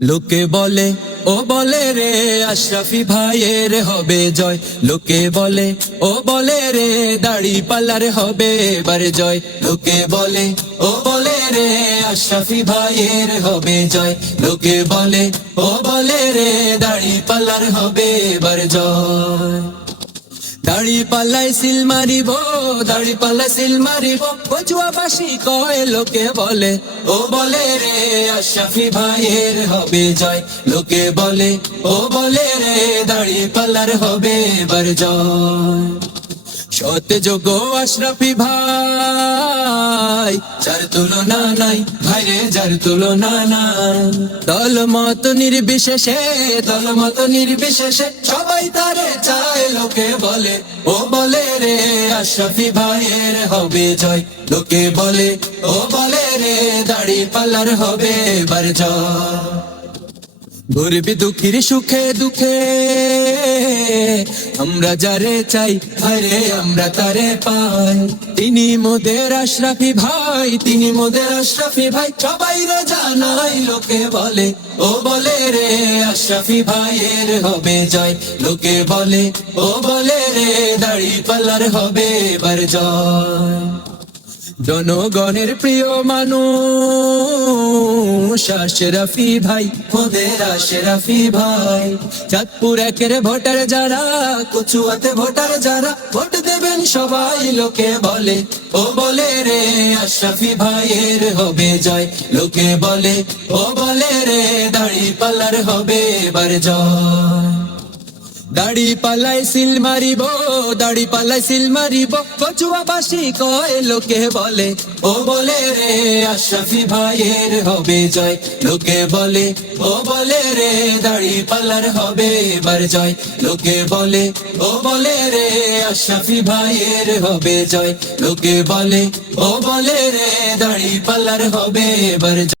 লোকে বলে ও বলে রে আশরাফি ভাইয়ের হবে জয়। লোকে বলে ও বলে রে দাড়ি পাল্লার হবে এবার জয়। লোকে বলে ও বলে রে আশরাফি ভাইয়ের হবে জয়। লোকে বলে ও বলে রে দাড়ি পাল্লার হবে এবার জয়। দাড়ি পাল্লাই সিল মারিব, দাড়ি পাল্লাই সিল মারিব, কচুয়া বাসি কয় লোকে বলে ও বলে রে আশরাফি ভাইয়ের হবে জয়। লোকে বলে ও বলে রে দাড়ি পাল্লার হবে এবার জয়। সৎ যোগ্য আশরাফি ভাই যার তুলনা নাই, ভাইরে যার তুলনা নাই। দল মত নির্বিশেষে, দল মত নির্বিশেষে সবাই তারে চায়। লোকে বলে ও বলে রে আশরাফি ভাইয়ের হবে জয়। লোকে বলে ও বলে রে দাড়ি পাল্লার হবে এবার জয়। গরিবি দুঃখীর সুখে দুঃখে আমরা যারে চাই, আরে আমরা তারে পাই। তিনি মোদের আশরাফি ভাই, তিনি মোদের আশরাফি ভাই, সবাই রে জানাই। লোকে বলে ও বলে রে আশরাফি ভাইয়ের হবে জয়। লোকে বলে ও বলে রে দাড়ি পাল্লার হবে এবার জয়। জনগণের প্রিয় মানুষ আশরাফি ভাই, মোদের আশরাফি ভাই। চাঁদপুর একের ভোটার যারা, কচুয়াতে ভোটার যারা, ভোট দেবেন সবাই। লোকে বলে ও বলে রে আশরাফি ভাইয়ের হবে জয়। লোকে বলে ও বলে রে দাড়ি পাল্লার হবে এবার জয়। দাড়ি পাল্লাই সিল মারিব, দাড়ি পাল্লাই সিল মারিব, কচুয়া বাসি কয় লোকে বলে ও বলে রে আশরাফি ভাইয়ের হবে জয়। লোকে বলে ও বলে রে দাড়ি পাল্লার হবে এবার জয়। লোকে বলে ও বলে রে আশরাফি ভাইয়ের হবে জয়। লোকে বলে ও বলে রে দাড়ি পাল্লার হবে এবার জয়।